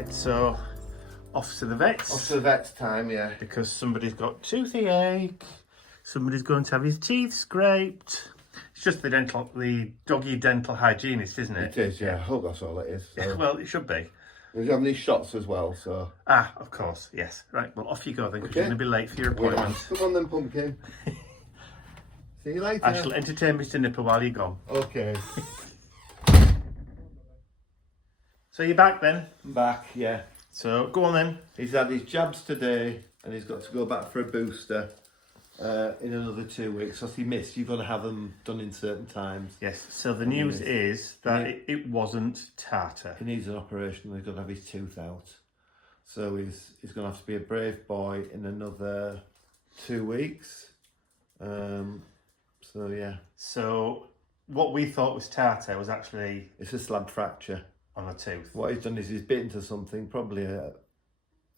Right, so off to the vets. Off to the vet's time, yeah. Because somebody's got toothache, somebody's going to have his teeth scraped. It's just the doggy dental hygienist, isn't it? It is, yeah. I hope that's all it is. So. Well, it should be. We're having these shots as well, so... Ah, of course, yes. Right, well, off you go then, because you're going to be late for your appointment. Come on then, pumpkin. See you later. I shall entertain Mr. Nipper while you're gone. Okay. So you're back then? I'm back, yeah. So, go on then. He's had his jabs today, and he's got to go back for a booster in another 2 weeks. So if he missed, you've got to have them done in certain times. Yes, so the news is that it wasn't tartar. He needs an operation, he's got to have his tooth out. So he's going to have to be a brave boy in another 2 weeks. So yeah. So what we thought was tartar was actually... It's a slab fracture. On a tooth. What he's done is he's bitten to something, probably a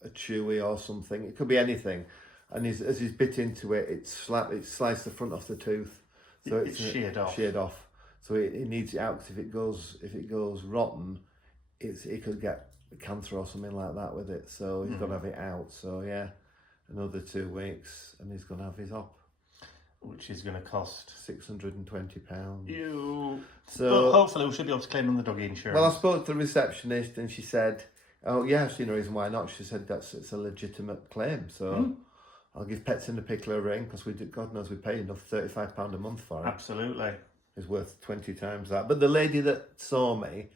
chewy or something. It could be anything. And as he's bit into it, it sliced the front off the tooth. So it's sheared off. Sheared off. So it needs it out, because if it goes rotten, it could get cancer or something like that with it. So he's got to have it out. So yeah, another 2 weeks, and he's going to have his op. Which is going to cost £620. Ew. So but hopefully we should be able to claim on the doggy insurance. Well, I spoke to the receptionist and she said, "Oh yeah, I've seen a reason why not." She said it's a legitimate claim. So I'll give Pets in the Pickle a ring, because God knows we pay enough £35 a month for it. Absolutely. It's worth 20 times that. But the lady that saw me,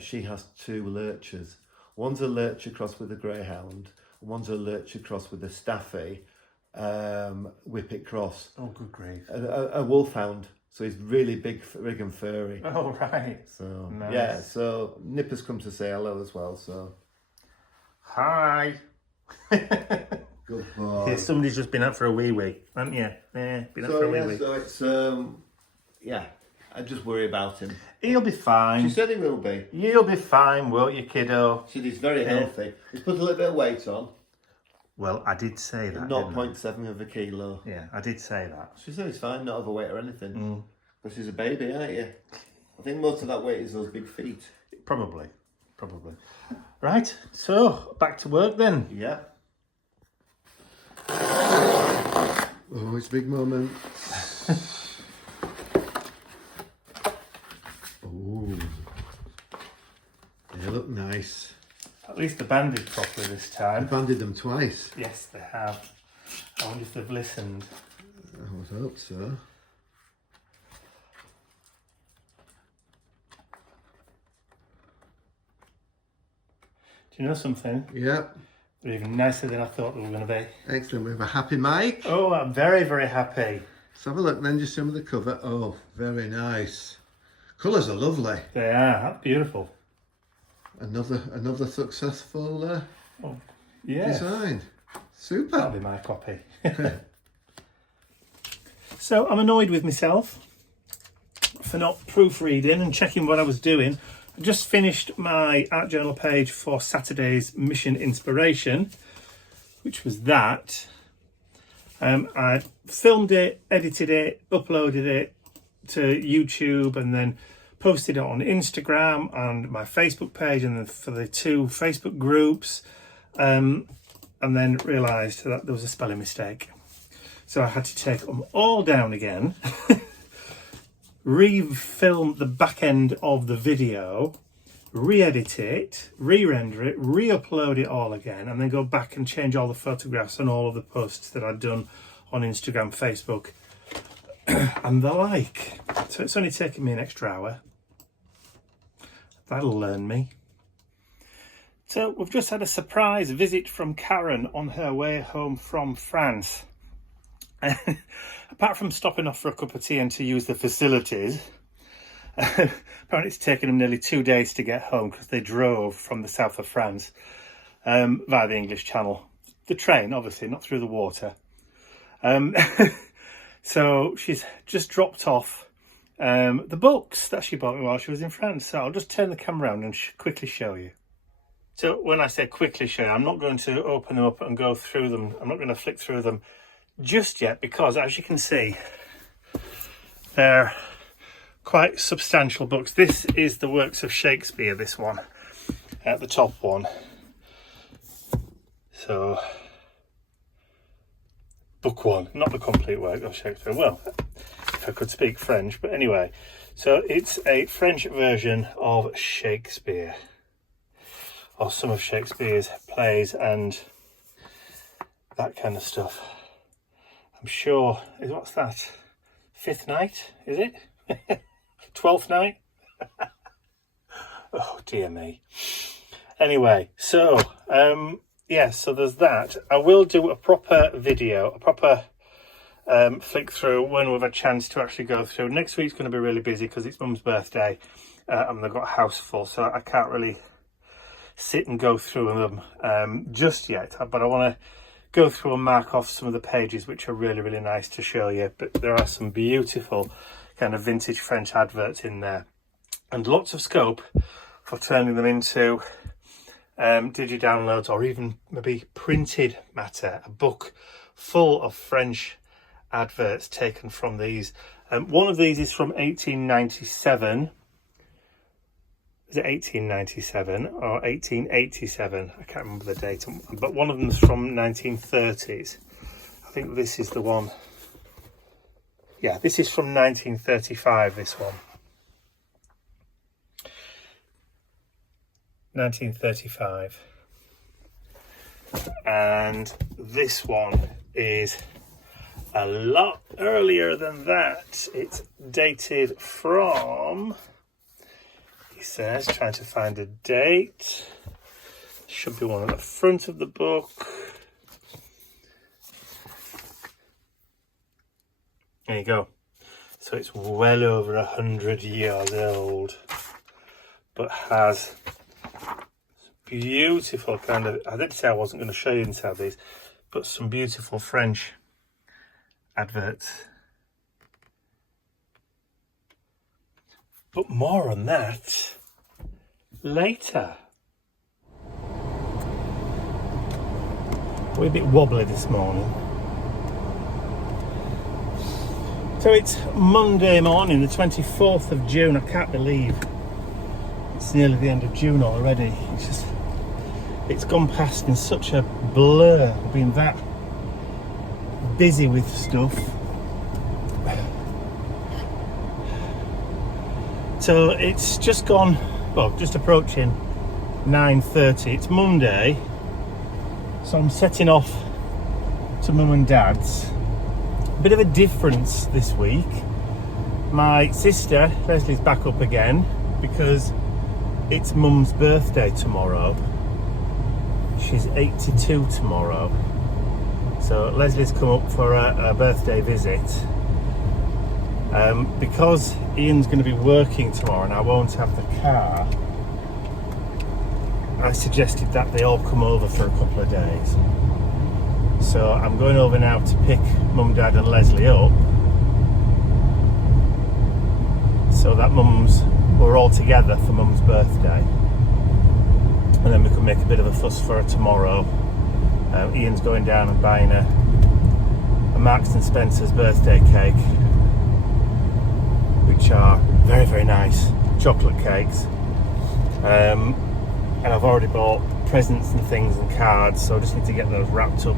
she has 2 lurchers. One's a lurcher cross with a greyhound, and one's a lurcher cross with a staffy. Whippet cross. Oh, good grief. A wolfhound, so he's really big and furry. Oh, right. So nice. Yeah, so Nipper's come to say hello as well. So hi. Good boy. Yeah, somebody's just been out for a wee, haven't you? Yeah, been out for a wee. So it's yeah, I just worry about him. He'll be fine. She said he will be. You'll be fine, won't you, kiddo? She said he's very healthy. He's put a little bit of weight on. Well, I did say that. 0.7 of a kilo. Yeah, I did say that. She said he's fine, not overweight or anything. Because he's a baby, aren't you? I think most of that weight is those big feet. Probably. Right, so back to work then. Yeah. Oh, it's a big moment. Oh, they look nice. At least they're banded properly this time. I banded them twice. Yes, they have. I wonder if they've listened. I would hope so. Do you know something? Yep. They're even nicer than I thought they were going to be. Excellent. We have a happy Mike. Oh, I'm very, very happy. Let's have a look then, just some of the cover. Oh, very nice. Colours are lovely. They are. That's beautiful. Another successful design. Super. That'll be my copy. So I'm annoyed with myself for not proofreading and checking what I was doing. I just finished my art journal page for Saturday's Mission Inspiration, which was that. I filmed it, edited it, uploaded it to YouTube, and then posted it on Instagram and my Facebook page, and then for the 2 Facebook groups, and then realised that there was a spelling mistake. So I had to take them all down again, re-film the back end of the video, re-edit it, re-render it, re-upload it all again, and then go back and change all the photographs and all of the posts that I'd done on Instagram, Facebook, and the like. So it's only taken me an extra hour. That'll learn me. So we've just had a surprise visit from Karen on her way home from France. Apart from stopping off for a cup of tea and to use the facilities, apparently it's taken them nearly 2 days to get home, because they drove from the south of France via the English Channel. The train, obviously, not through the water. So she's just dropped off the books that she bought me while she was in France. So I'll just turn the camera around and quickly show you. So when I say quickly show you, I'm not going to open them up and go through them. I'm not going to flick through them just yet, because as you can see, they're quite substantial books. This is the works of Shakespeare, this one, the top one. So, book one, not the complete work of Shakespeare. Well, if I could speak French, but anyway. So it's a French version of Shakespeare, or some of Shakespeare's plays and that kind of stuff. I'm sure, what's that? Fifth Night, is it? 12th Night? Oh, dear me. Anyway, so, yeah, so there's that. I will do a proper video, a proper flick through when we've a chance to actually go through. Next week's going to be really busy because it's Mum's birthday and they've got a house full, so I can't really sit and go through them just yet, but I want to go through and mark off some of the pages which are really, really nice to show you. But there are some beautiful kind of vintage French adverts in there, and lots of scope for turning them into digi downloads, or even maybe printed matter, a book full of French adverts taken from these. One of these is from 1897. Is it 1897 or 1887? I can't remember the date, but one of them is from 1930s. I think this is the one. Yeah, this is from 1935, this one. 1935. And this one is a lot earlier than that. It's dated from, he says, trying to find a date. Should be one at the front of the book. There you go. So it's well over 100 years old, but has beautiful kind of, I did say I wasn't going to show you inside these, but some beautiful French adverts. But more on that later. We're a bit wobbly this morning. So it's Monday morning, the 24th of June. I can't believe it's nearly the end of June already. It's gone past in such a blur. I've been that busy with stuff. So it's just gone, well, just approaching 9:30. It's Monday, so I'm setting off to Mum and Dad's. A bit of a difference this week. My sister Leslie's back up again because it's Mum's birthday tomorrow. She's 82 tomorrow, so Leslie's come up for a birthday visit. Because Ian's going to be working tomorrow and I won't have the car, I suggested that they all come over for a couple of days. So I'm going over now to pick Mum, Dad and Leslie up, so that we're all together for Mum's birthday, and then we can make a bit of a fuss for her tomorrow. Ian's going down and buying a Marks and Spencer's birthday cake, which are very, very nice chocolate cakes. And I've already bought presents and things and cards, so I just need to get those wrapped up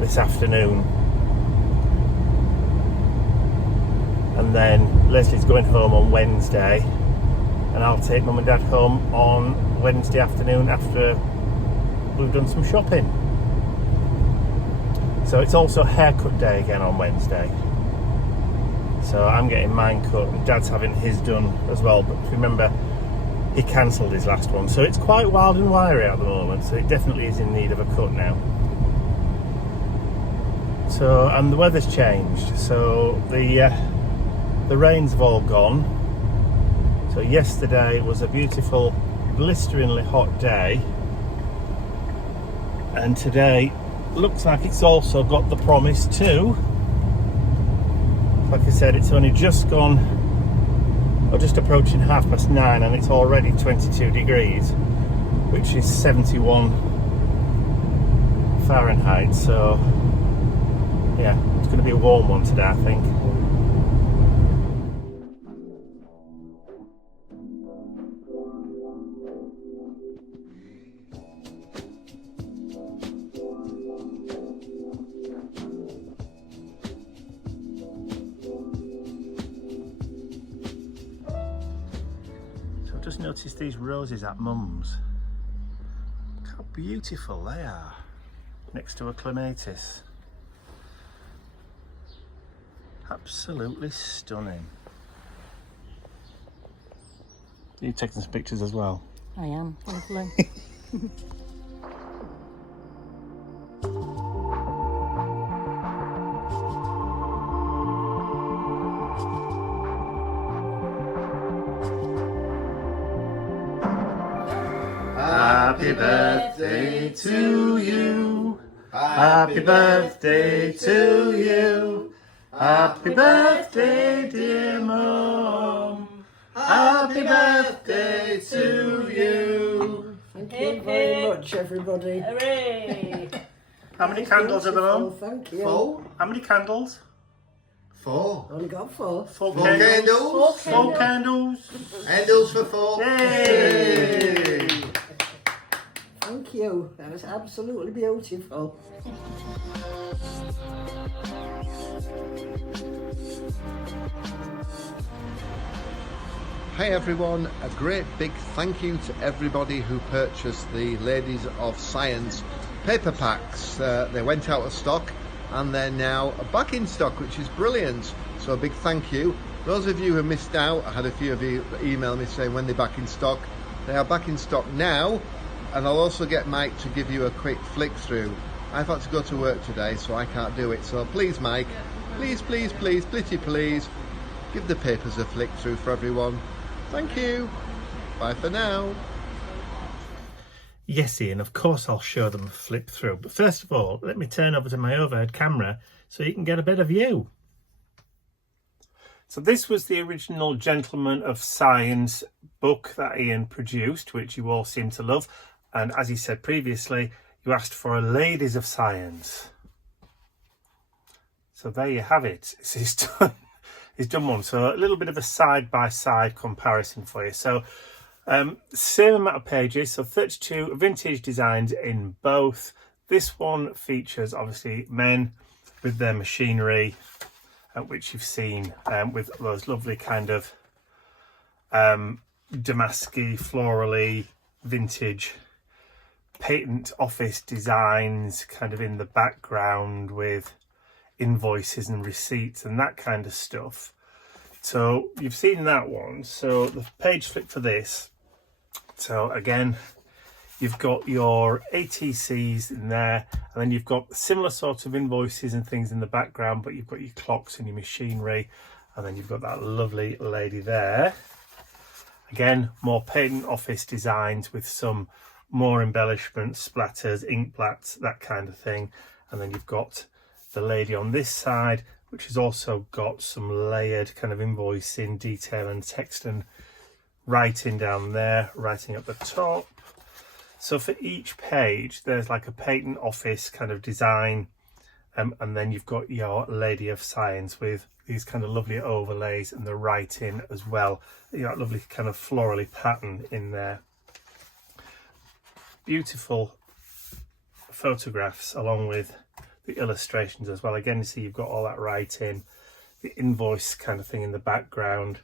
this afternoon. And then Leslie's going home on Wednesday, and I'll take Mum and Dad home on Wednesday afternoon after we've done some shopping. So it's also haircut day again on Wednesday. So I'm getting mine cut and Dad's having his done as well, but remember, he cancelled his last one. So it's quite wild and wiry at the moment, so it definitely is in need of a cut now. So, and the weather's changed, so the rains have all gone. So yesterday was a beautiful, blisteringly hot day, and today looks like it's also got the promise too. Like I said, it's only just gone, or just approaching 9:30, and it's already 22 degrees, which is 71 Fahrenheit. So yeah, it's going to be a warm one today, I think. noticed these roses at Mum's. Look how beautiful they are next to a clematis. Absolutely stunning. Are you taking some pictures as well? I am, lovely. Happy birthday to you. Happy birthday to you. Happy birthday, dear Mum. Happy birthday to you. Thank you very much, everybody. Hooray! How many candles are there on? Thank you. 4? How many candles? 4. Only got 4. 4 4 candles. 4 candles. Candles for 4. Yay! Thank you. That was absolutely beautiful. Hi everyone, a great big thank you to everybody who purchased the Ladies of Science paper packs. They went out of stock and they're now back in stock, which is brilliant. So a big thank you. Those of you who missed out, I had a few of you email me saying when they're back in stock. They are back in stock now, and I'll also get Mike to give you a quick flick through. I've had to go to work today, so I can't do it. So please, Mike, please, please, give the papers a flick through for everyone. Thank you. Bye for now. Yes, Ian, of course I'll show them a flip through. But first of all, let me turn over to my overhead camera so you can get a better view. So this was the original Gentleman of Science book that Ian produced, which you all seem to love. And as he said previously, you asked for a Ladies of Science. So there you have it. He's done one. So a little bit of a side-by-side comparison for you. So same amount of pages, so 32 vintage designs in both. This one features obviously men with their machinery, which you've seen with those lovely kind of damasky, florally, vintage patent office designs kind of in the background with invoices and receipts and that kind of stuff. So you've seen that one. So the page flip for this, so again you've got your ATCs in there, and then you've got similar sorts of invoices and things in the background, but you've got your clocks and your machinery, and then you've got that lovely lady there. Again, more patent office designs with some more embellishments, splatters, ink blats, that kind of thing. And then you've got the lady on this side, which has also got some layered kind of invoicing detail and text and writing down there, writing at the top. So for each page, there's like a patent office kind of design, and then you've got your Lady of Science with these kind of lovely overlays and the writing as well. You know, that lovely kind of florally pattern in there. Beautiful photographs along with the illustrations as well. Again, you see you've got all that writing, the invoice kind of thing in the background,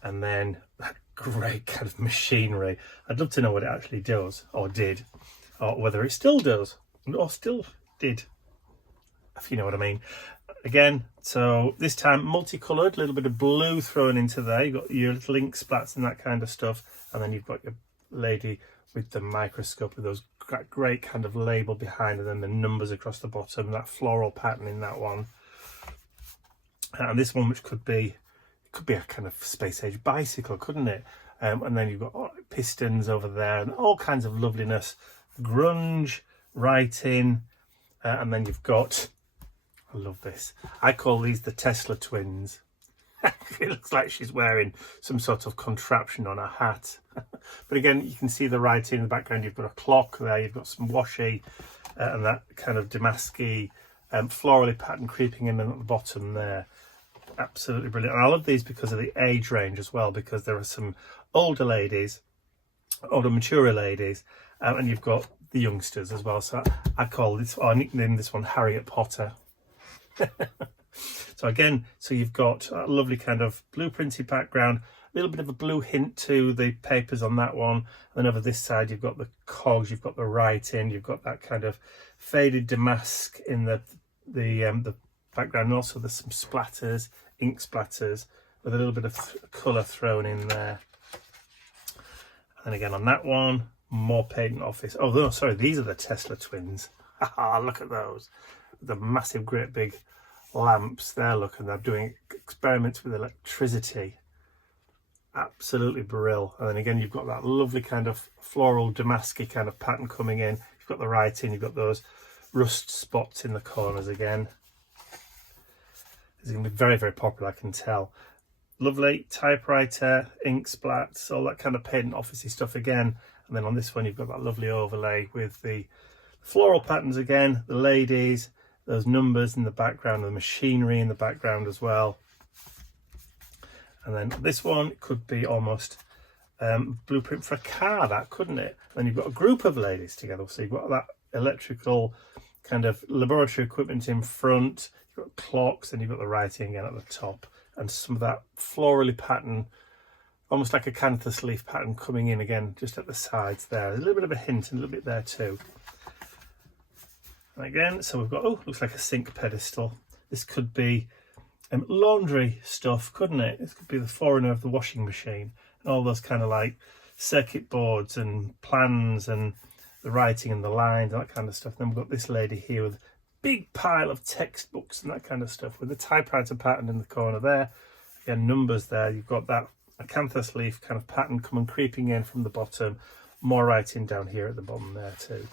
and then that great kind of machinery. I'd love to know what it actually does, or did, or whether it still does, or still did, if you know what I mean. Again, so this time multicoloured, a little bit of blue thrown into there. You've got your little ink splats and that kind of stuff, and then you've got your lady with the microscope with those great kind of label behind, and then the numbers across the bottom, that floral pattern in that one. And this one, which could be a kind of space age bicycle, couldn't it? And then you've got pistons over there and all kinds of loveliness, grunge writing, and then you've got, I love this, I call these the Tesla twins. It looks like she's wearing some sort of contraption on her hat. But again, you can see the writing in the background. You've got a clock there, you've got some washi, and that kind of damasky florally pattern creeping in at the bottom there. Absolutely brilliant. And I love these because of the age range as well, because there are some older ladies, older mature ladies, and you've got the youngsters as well. So I call this, or I nicknamed this one Harriet Potter. So again, so you've got a lovely kind of blueprinty background, little bit of a blue hint to the papers on that one. And then over this side, you've got the cogs, you've got the writing, you've got that kind of faded damask in the background. And also there's some splatters, ink splatters, with a little bit of colour thrown in there. And again on that one, more patent office. Oh, no, sorry, these are the Tesla twins. Look at those. The massive, great big lamps there. Look, and they're doing experiments with electricity. Absolutely brill. And then again, you've got that lovely kind of floral damasky kind of pattern coming in. You've got the writing, you've got those rust spots in the corners again. It's going to be very, very popular, I can tell. Lovely typewriter, ink splats, all that kind of patent officey stuff again. And then on this one, you've got that lovely overlay with the floral patterns again, the ladies, those numbers in the background, the machinery in the background as well. And then this one could be almost blueprint for a car, that, couldn't it? And you've got a group of ladies together. So you've got that electrical kind of laboratory equipment in front, you've got clocks, and you've got the writing again at the top. And some of that florally pattern, almost like a canthus leaf pattern coming in again, just at the sides there. There's a little bit of a hint and a little bit there too. And again, so we've got, oh, looks like a sink pedestal. This could be laundry stuff, couldn't it? This could be the forerunner of the washing machine. And all those kind of like circuit boards and plans and the writing and the lines and that kind of stuff. Then we've got this lady here with big pile of textbooks and that kind of stuff with the typewriter pattern in the corner there. Again, numbers there. You've got that acanthus leaf kind of pattern coming creeping in from the bottom. More writing down here at the bottom there too.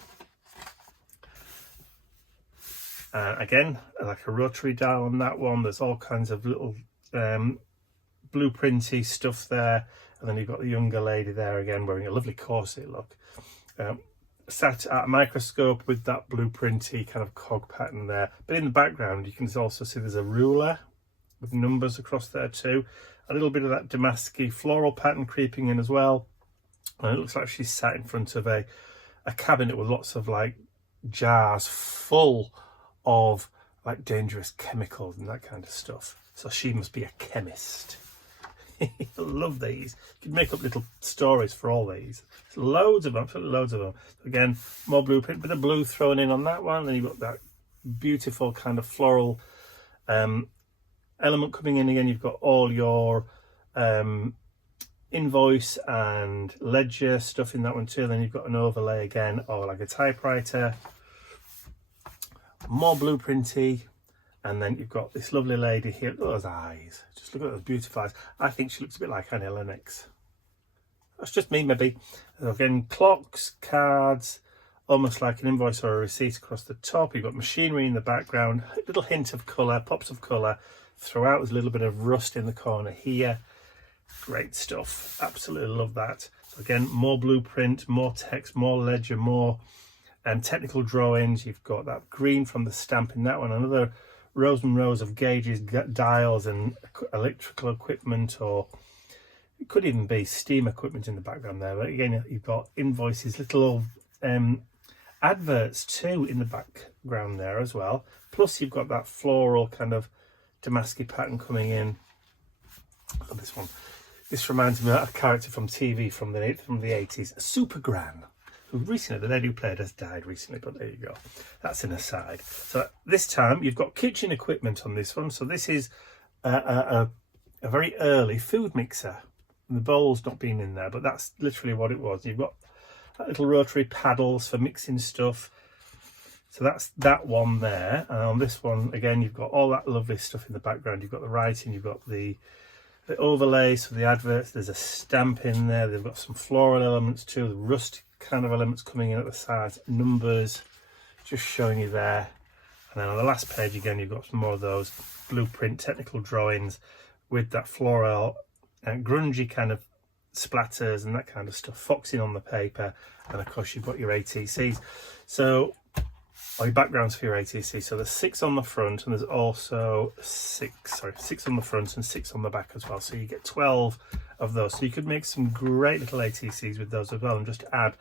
Again, like a rotary dial on that one. There's all kinds of little blueprinty stuff there. And then you've got the younger lady there again wearing a lovely corset look. Sat at a microscope with that blueprinty kind of cog pattern there. But in the background, you can also see there's a ruler with numbers across there too. A little bit of that damasky floral pattern creeping in as well. And it looks like she's sat in front of a cabinet with lots of like jars full of like dangerous chemicals and that kind of stuff. So she must be a chemist. I love these. You could make up little stories for all these. There's loads of them, absolutely loads of them. Again, more blueprint, bit of blue thrown in on that one. Then you've got that beautiful kind of floral element coming in again. You've got all your invoice and ledger stuff in that one too. Then you've got an overlay again, or like a typewriter. More blueprinty. And then you've got this lovely lady here. Look at those eyes. Just look at those beautiful eyes. I think she looks a bit like Annie Lennox. That's just me, maybe. Again, clocks, cards, almost like an invoice or a receipt across the top. You've got machinery in the background. A little hint of colour, pops of colour throughout. There's a little bit of rust in the corner here. Great stuff. Absolutely love that. So again, more blueprint, more text, more ledger, more technical drawings. You've got that green from the stamp in that one. Another rows and rows of gauges, dials and electrical equipment, or it could even be steam equipment in the background there. But again, you've got invoices, little adverts too in the background there as well. Plus you've got that floral kind of damasky pattern coming in. Oh, this one. This reminds me of a character from TV from the 80s, Super Gran. Who recently, the lady who played has died recently, but there you go. That's an aside. So this time you've got kitchen equipment on this one. So this is a very early food mixer. And the bowl's not been in there, but that's literally what it was. You've got little rotary paddles for mixing stuff. So that's that one there. And on this one, again, you've got all that lovely stuff in the background. You've got the writing, you've got the overlays for the adverts. There's a stamp in there. They've got some floral elements too, the rust kind of elements coming in at the sides, numbers just showing you there. And then on the last page again, you've got some more of those blueprint technical drawings with that floral and grungy kind of splatters and that kind of stuff, foxing on the paper. And of course you've got your ATCs, so or your backgrounds for your ATC. So there's 6 on the front, and there's also 6 on the front and 6 on the back as well. So you get 12 of those. So you could make some great little ATCs with those as well, and just add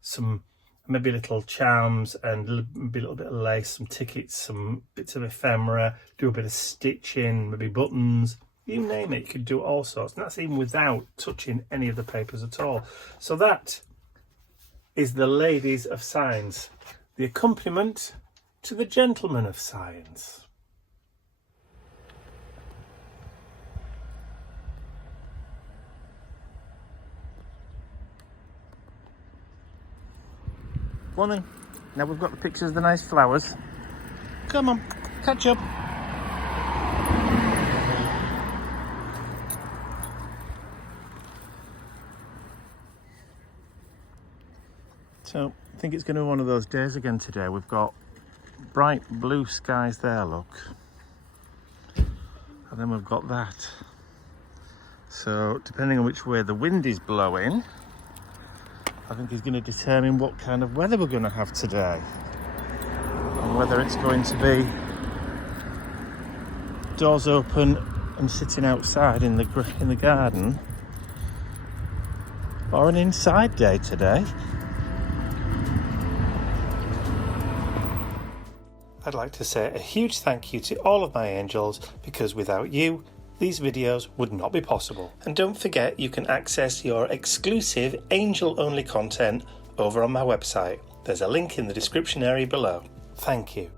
some maybe little charms and maybe a little bit of lace, some tickets, some bits of ephemera, do a bit of stitching, maybe buttons, you name it, you could do all sorts. And that's even without touching any of the papers at all. So that is the ladies of science, the accompaniment to the gentlemen of science. Morning. Now we've got the pictures of the nice flowers. Come on, catch up. So I think it's going to be one of those days again today. We've got bright blue skies there, look. And then we've got that. So depending on which way the wind is blowing, I think is going to determine what kind of weather we're going to have today. And whether it's going to be doors open and sitting outside in the garden, or an inside day today. I'd like to say a huge thank you to all of my angels, because without you, these videos would not be possible. And don't forget, you can access your exclusive angel-only content over on my website. There's a link in the description area below. Thank you.